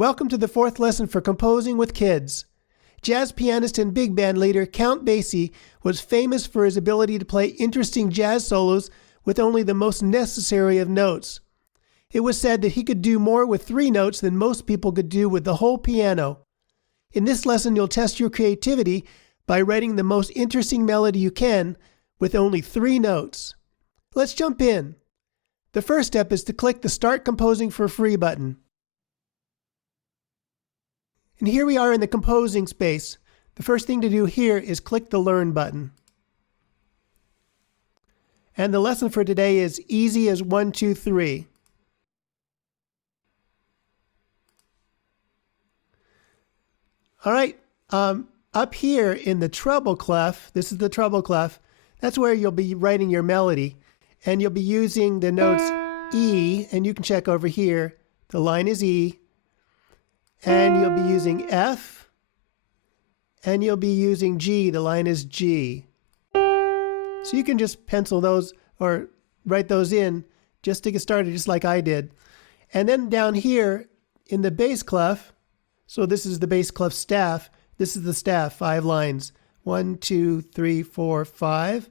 Welcome to the fourth lesson for composing with kids. Jazz pianist and big band leader Count Basie was famous for his ability to play interesting jazz solos with only the most necessary of notes. It was said that he could do more with 3 notes than most people could do with the whole piano. In this lesson, you'll test your creativity by writing the most interesting melody you can with only 3 notes. Let's jump in. The first step is to click the Start Composing for Free button. And here we are in the composing space. The first thing to do here is click the Learn button. And the lesson for today is easy as 1, 2, 3. All right, up here in the treble clef, this is the treble clef, that's where you'll be writing your melody. And you'll be using the notes E, and you can check over here, the line is E. And you'll be using F, and you'll be using G, the line is G. So you can just pencil those or write those in just to get started, just like I did. And then down here in the bass clef, so this is the bass clef staff, this is the staff, 5 lines, 1, 2, 3, 4, 5.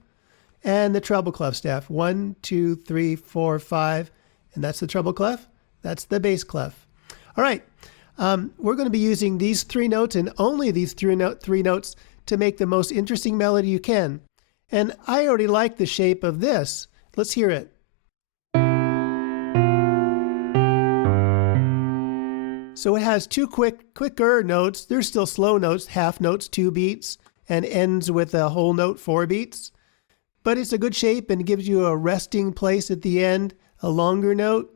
And the treble clef staff, 1, 2, 3, 4, 5. And that's the treble clef, that's the bass clef. All right. We're going to be using these 3 notes and only these 3 notes to make the most interesting melody you can. And I already like the shape of this. Let's hear it. So it has 2 quicker notes. They're still slow notes, half notes, 2 beats, and ends with a whole note, 4 beats. But it's a good shape and gives you a resting place at the end, a longer note.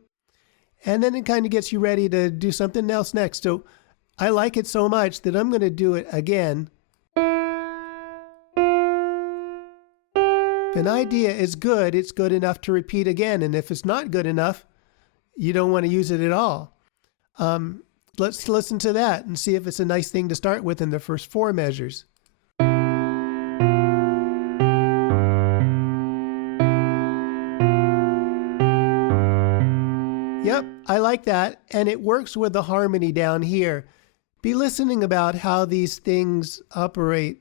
And then it kind of gets you ready to do something else next. So I like it so much that I'm going to do it again. If an idea is good, it's good enough to repeat again. And if it's not good enough, you don't want to use it at all. Let's listen to that and see if it's a nice thing to start with in the first 4 measures. Yep, I like that, and it works with the harmony down here. Be listening about how these things operate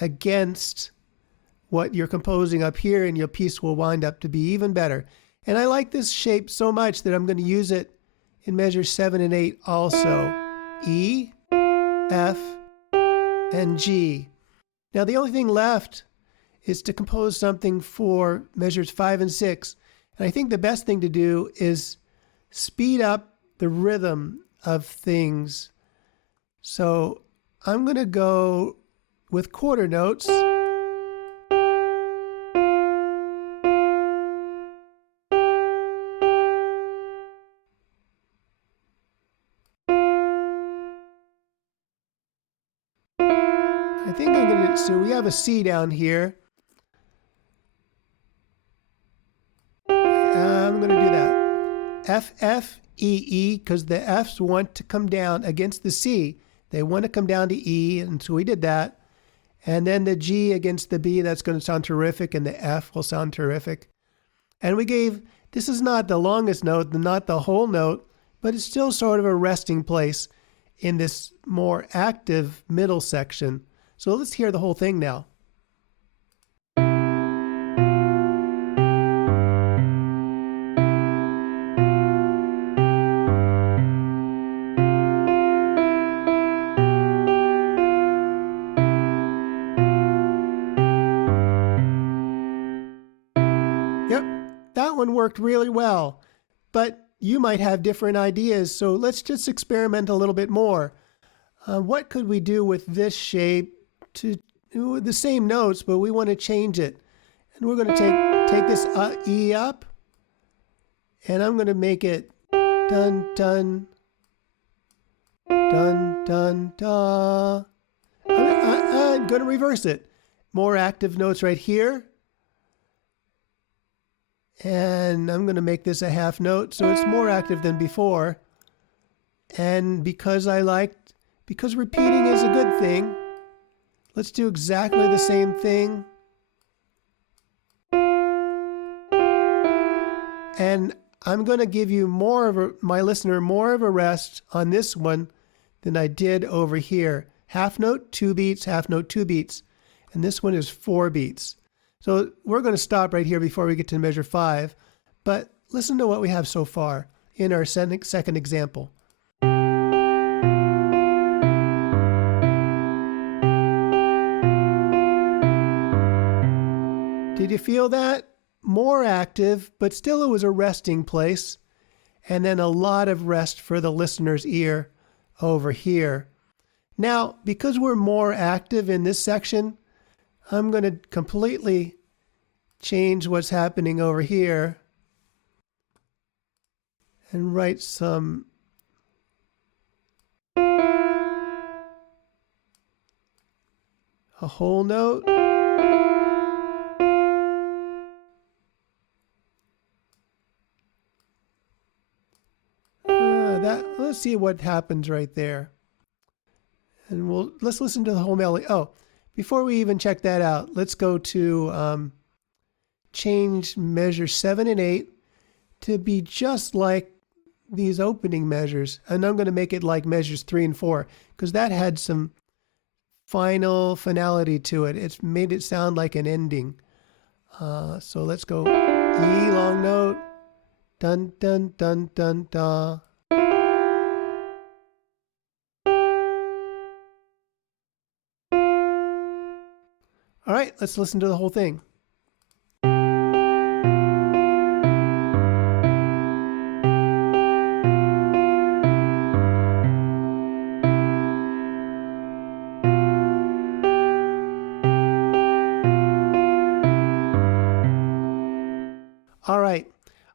against what you're composing up here, and your piece will wind up to be even better. And I like this shape so much that I'm going to use it in measures 7 and 8 also. E, F, and G. Now the only thing left is to compose something for measures 5 and 6. And I think the best thing to do is speed up the rhythm of things. So I'm going to go with quarter notes. I think I'm going to, so we have a C down here. I'm going to do that. F, F, E, E, because the Fs want to come down against the C. They want to come down to E, and so we did that. And then the G against the B, that's going to sound terrific, and the F will sound terrific. And we gave, this is not the longest note, not the whole note, but it's still sort of a resting place in this more active middle section. So let's hear the whole thing now. Yep, that one worked really well, but you might have different ideas, so let's just experiment a little bit more. What could we do with this shape to do the same notes, but we want to change it? And we're going to take this E up, and I'm going to make it dun, dun, dun, dun, dun. I'm going to reverse it. More active notes right here. And I'm going to make this a half note, so it's more active than before. And because repeating is a good thing, let's do exactly the same thing. And I'm going to give you my listener more of a rest on this one than I did over here. Half note, 2 beats, half note, 2 beats. And this one is 4 beats. So we're going to stop right here before we get to measure 5. But listen to what we have so far in our second example. Did you feel that? More active, but still it was a resting place. And then a lot of rest for the listener's ear over here. Now, because we're more active in this section, I'm going to completely change what's happening over here and write some a whole note. Let's see what happens right there. And let's listen to the whole melody. Oh, before we even check that out, let's go to change measure 7 and 8 to be just like these opening measures. And I'm going to make it like measures 3 and 4 because that had some finality to it. It's made it sound like an ending. So let's go E long note, dun dun dun dun da. All right, let's listen to the whole thing. All right,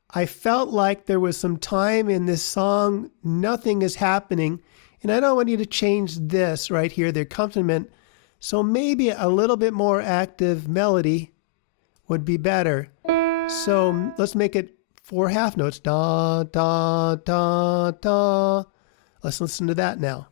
I felt like there was some time in this song, nothing is happening, and I don't want you to change this right here, the accompaniment. So maybe a little bit more active melody would be better. So let's make it 4 half notes. Da, da, da, da. Let's listen to that now.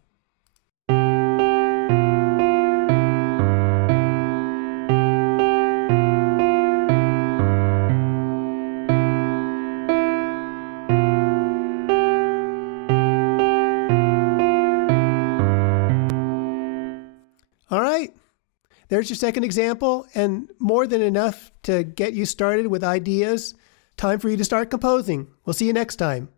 All right, there's your second example, and more than enough to get you started with ideas. Time for you to start composing. We'll see you next time.